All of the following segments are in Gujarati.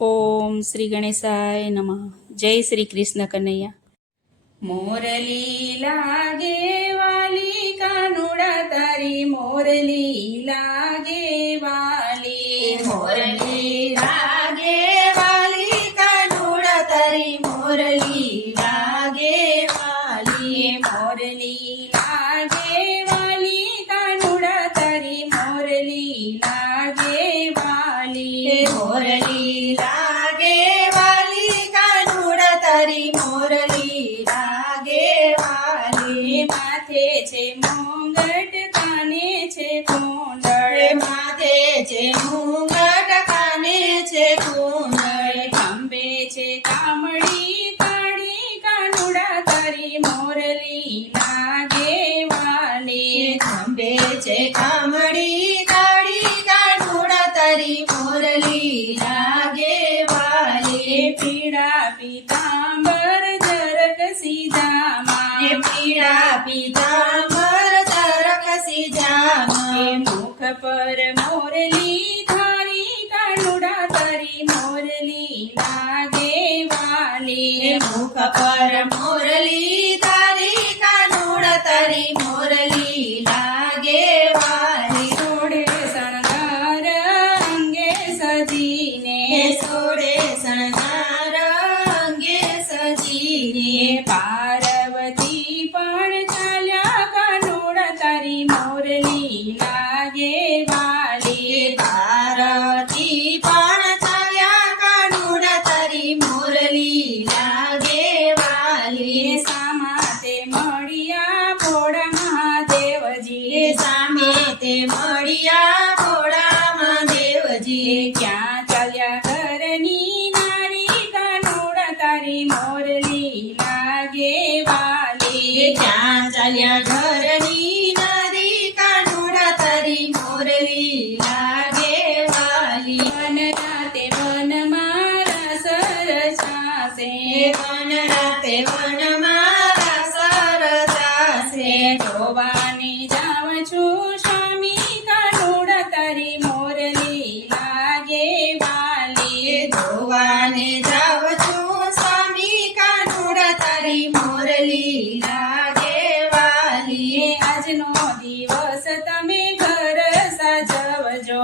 ઓમ શ્રી ગણેશાય નમઃ. જય શ્રી કૃષ્ણ કનૈયા. મોરલી લાગે વાલી કાનુડા તારી મોરલી લાગે વાલી. મોરલી લાગે વાલી કાનુડા તારી મોરલી લાગે વાલી. મોરલી લાગે વાલી કાનુડા તારી મોરલી લાગે વાલી. મોરલી લાગે વાલી કાનુડા તારી મોરલી લાગે વાલી. માથે છે મોંગટ કાને છે કુંડળ. માથે છે મુંગટ કાને છે કુંડળ. ખંભે છે કામડી કાળી કાનુડા તારી મોરલી લાગે વાલી. ખંભે છે કામડી કાળી કાનુડા તારી મોરલી લાગે વાલી. પીળા પીતાંબર જરક સીધામાં. પીળા પીતાંબર તરક સીજામાં. મુખ પર મોરલી ધારી કાનુડા તારી મોરલી લાગે વાલી. મુખ પર મોરલી તારી કાનુડા તારી મોરલી લાગે વાલી. સોડે શણગાર અંગે સજીને. સોડે શણગાર અંગે સજીને. પાર્વતી પણ ચાલ્યા કાનુડા તારી મોરલી લાગે વાલી. ભારતી પણ ચાલ્યા કાનુડા તારી મોરલી લાગે વાલી. સામા તે મળ્યા ભોળા મહાદેવજી. સામે તે મળ્યા ભોળા મહાદેવજી. ક્યાં ચાલ્યા ઘરની નારી કાનુડા તારી મોરલી લાગે વાલી. ક્યાં ચાલ્યા ઘરની નારી કાનુડા તારી મોરલી લાગે વાલી. વન રાતે વનમાં રસ રચાશે. વન રાતે વનમાં રસ રચાશે. જોવાની જાઉં છું સ્વામી કાનુડા તારી મોરલી લાગે વાલી. જોવાને જાવ છું સ્વામી કાનુડા તારી મોરલી લાગે વાલી. આજનો દિવસ તમે ઘર સાચવજો.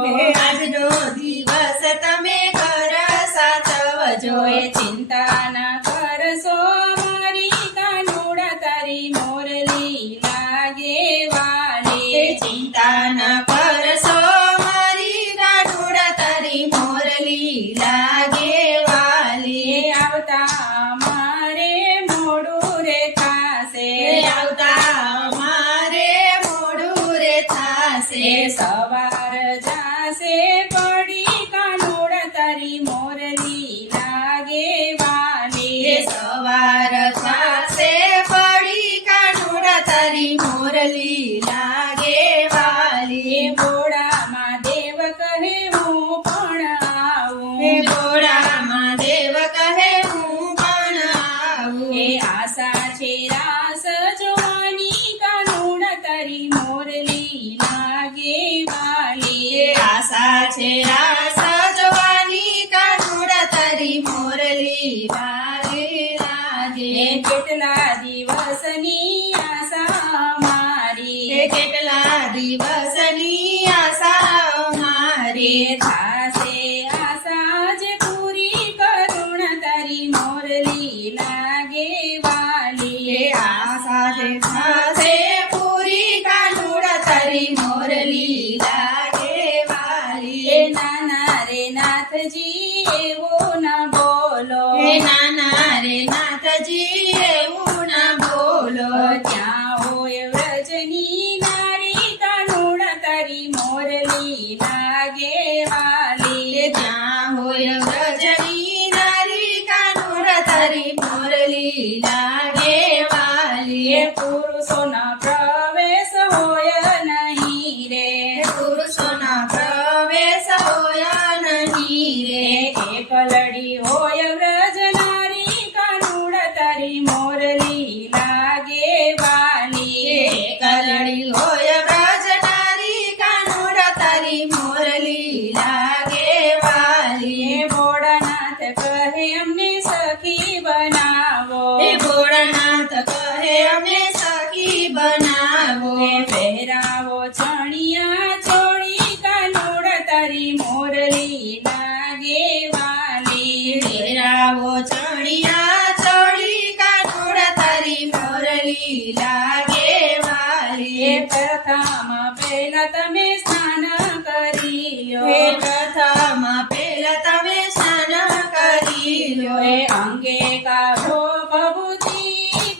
આજનો દિવસ તમે ઘર સાચવજો. ચિંતા ના કરશો મારી કાનુડા તારી મોરલી લાગે વાલી. ચિંતા ન કરશો મારી કાનુડા તારી મોરલી લાગે વાલી. આવતા મારે મોડું રે થાશે. આવતા મારે મોડું રે થાશે. સવાર જાશે પડી કાનુડા તારી મોરલી લાગે વાલી. સવાર થાશે પડી કાનુડા તારી મોરલી લાગે વાલી. ભોળા મહાદેવ કહે હું પણ આવું. ભોળા મહાદેવ કહે હું પણ આવું. આશા છે રાસ જોવાની કાનુડા તારી મોરલી લાગે વાલી. આશા છે રાસ જોવાની કાનુડા તારી મોરલી લાગે લાગે. કેટલા દિવસની આશા મારી. કેટલા દિવસની આશા મારી. થાશે આશા જે પૂરી કરુણા તારી મોરલી લાગે વાલી. આશા છે થાશે પૂરી કાનુડા તારી મોરલી લાગે વાલી. નાના રે નાથજી એવું ના બોલો. નાના રે નાથજી એવું ના બોલો. ત્યાં હોય વ્રજની નારી કાનુડા તારી મોરલી લાગે વાલી. ત્યાં હોય વ્રજની નારી કાનુડા તારી મોરલી લાગે વાલી. પુરુષોના પ્રવેશ હોય નહીં રે. પુરુષોના પ્રવેશ હોય નહીં રે. એકલડી હોય વ્રજ નારી કાનુડા તારી મોરલી લાગે વાલી. કલડી હોય વ્રજ હે અમને સખી બનાવો. હે પહેરાવો ચણિયા ચોળી કાનુડા તારી મોરલી લાગે વાલી. પહેરાવો ચણિયા ચોળી કાનુડા તારી મોરલી લાગે હે વાલી. પ્રથમ પહેલા તમે સ્નાન કરી લ્યો. હે પ્રથમ પહેલા તમે સ્નાન કરી લો. હે અંગે કાઢો ભભૂતિ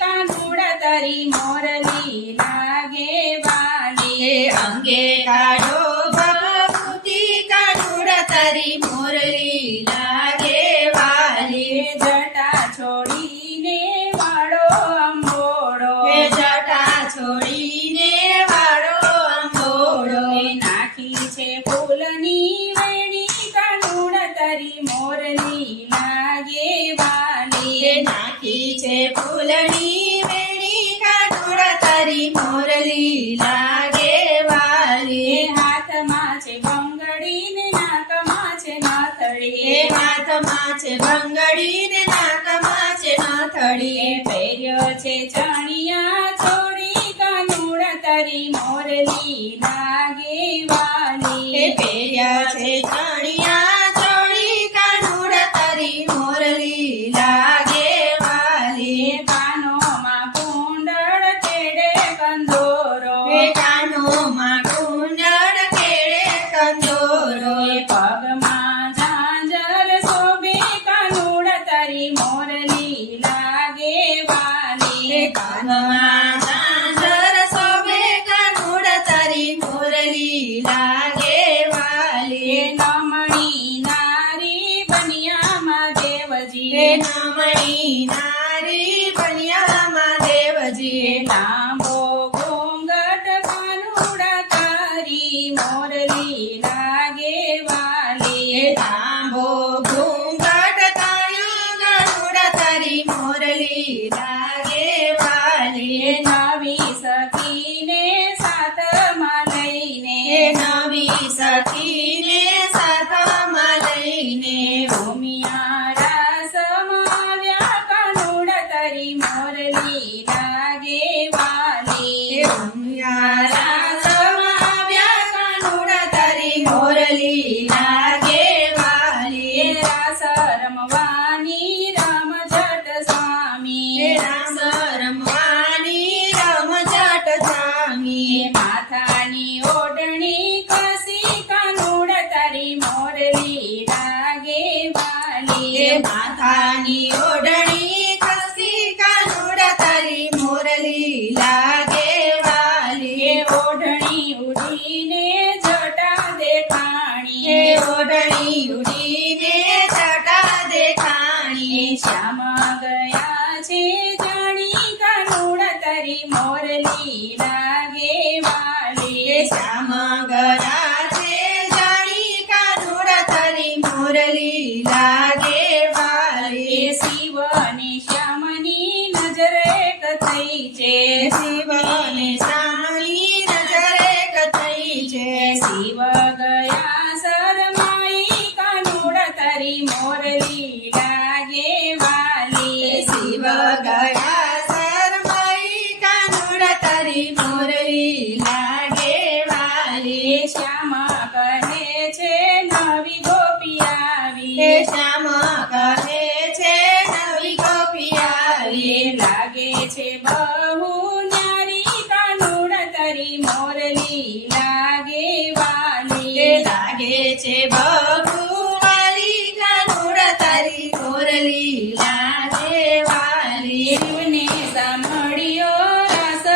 કાનુડા તારી મોરલી લાગે વાલી. હે અંગે કાઢો ભભૂતિ કાનુડા તારી મોરલી લાગે વાલી. હે જટા છોડીને વાળો અંબોડો. હે જટા છોડીને વાળો આંબોળો. હે નાખી છે ફૂલની વેણી કાનુડા તારી મોરલી લાગે વાલી. હે નાખી છે ફૂલની વેણી કાનુડા તારી મોરલી લાગે હે વાલી. હાથમાં છે બંગડી ને નાકમાં છે હે નાથડી. હાથમાં છે બંગડી ને નાકમાં છે હે નાથડી. પહેર્યો છે ચણિયા ચોળી કાનુડા તારી મોરલી લાગે વાલી. હે પહેર્યા છે ચણિયા ચોળી કાનુડા તારી મોરલી લાગે વાલી. હે કાનોમાં કુંડળ કેડે કંદોરો. હે કાનોમાં કુંડળ કેળે કંદોરો. હે પગમાં ઝાંઝર શોભે કાનુડા તારી મોરલી લાગે વાલી. હે કાનમાં ઝાંઝર શોભે કાનુડા તારી મોરલી લાગે વાલી. હે નમણી નારી બનિયામાં દેવજી. હે નમણી નારી બન્યામાં દેવજી. હે લાંબો ઘૂંઘટ કાનુડા તારી મોરલી લાગે વાલી. હે લાંબો ઘૂંઘટ તાળ્યો કાનુડા તારી મોરલી લાગે વાલી. હે નવી સખીને સાથમાં લઈને. હે નવી સખીને સાથમાં લઈને. ભૂમિયા રાસમાં આવ્યા કાનુડા તારી મોરલી લાગે વાલી. હે ઉમિયા રાસમાં આવ્યા કાનુડા તારી મોરલી લાગે વાલી. હે રાસ રમવાની રમઝટ સ્વામી. હે રાસ રમવાની રમઝટ સામી. હે માથાની ઓઢણી કસી કાનુડા તારી મોરલી લાગે વાલી. હે માથાની ઓઢણી કસી કાનુડા તારી મોરલી લાગે વાલી. હે ઓઢણી ઉડીને જટા દેખાણી. હે ઓઢણી ઉડીને જટા દેખાણી. હે શ્યામ ગયા છે જાણી કાનુડા તારી મોરલી લાગે વાલી. હે શ્યામ ગયા છે જાણી કાનુડા તારી મોરલી લાગે વાલી. હે શિવની શ્યામની નજરે કથઈ છે. શિવને શ્યામની નજરે કથઈ છે. શિવ ગયા શરમાઈ કાનુડા તારી મોરલી લાગે વાલી. શિવ ગયા શરમાઈ કાનુડા તારી મોરલી લાગે વાલી. હે શ્યામ કહે છે નવી ગોપી આવી. હે શ્યામ કહે છે નવી ગોપી આવી. હે લાગે છે બહુ ન્યારી કાનુડા તારી મોરલી લાગે વાલી. હે લાગે છે બહુ વાલી કાનુડા તારી મોરલી લાગે વાલી. શિવને સાંભળ્યો રસ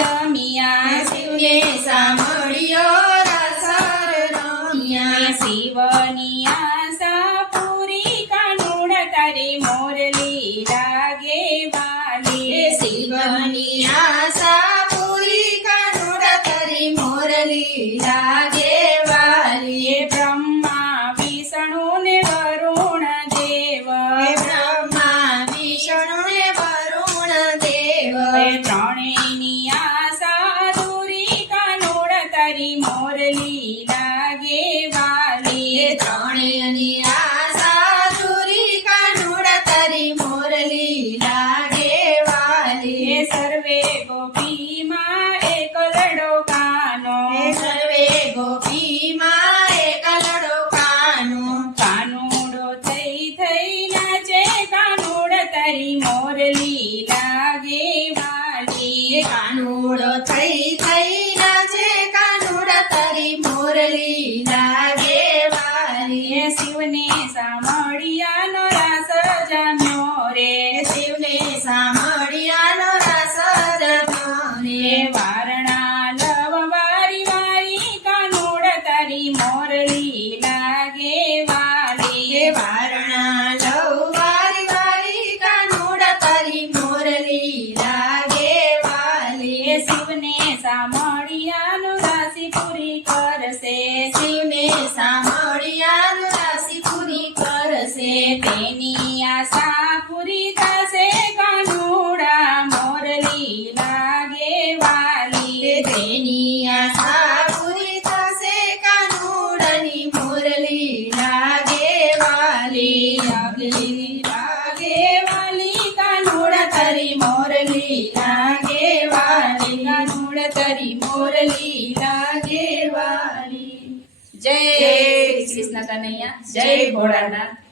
રમિયા. શિવને સાંભળ્યો રસ રમ્યા. શિવની આશા પૂરી કાનુડા તારી મોરલી લાગે વાલી. હે શિવની આશા પૂરી કાનુડા તારી મોરલી લાગે વાલી. હે બ્રહ્મા વિષ્ણુ ને વરુણ દેવ. હે બ્રહ્મા વિષ્ણુ ને વરુણ દેવ. હે ત્રણેયની આશા દૂરી કાનુડા તારી મોરલી લાગે વાલી. હે ત્રણેયની આશા દૂરી કાનુડા તારી મોરલી લાગે વાલી. હે સર્વે ગોપીમાં એક લડો કાનો હે સર્વે ગોપીમાં એક લડો કાનો કાનુડો થઈ થઈ નાચે કાનુડ તારી મોરલી લાગે વાલી કાનુડો થઈ થઈ નાચે કાનુડ તારી મોરલી લાગે વાલી શિવને સામળિયાનો રાસ જામ્યો રે શિવને સામળિયાનો રસ જમ્યો રે વારણા લવ વારી વારી કાનુડ તારી મોરલી લાગે વાલી વારણા લવ વારી વારી કાનુડ તારી મોરલી લાગે વાલી શિવને સામળિયાનો રાશિ પૂરી કરશે શિવને સામળિયાનું રાશિ પૂરી કરશે તેની આશા પૂરી થશે કાનુડા મોરલી લાગે વાલી તેની આશા પૂરી થશે કાનુડાની મોરલી લાગે વાલી લાગે વાલી કાનુડા તારી મોરલી લાગે વાલી કાનુડા તારી મોરલી લાગે વાલી જય શ્રી કૃષ્ણ કનૈયા જય ભોળાનાથ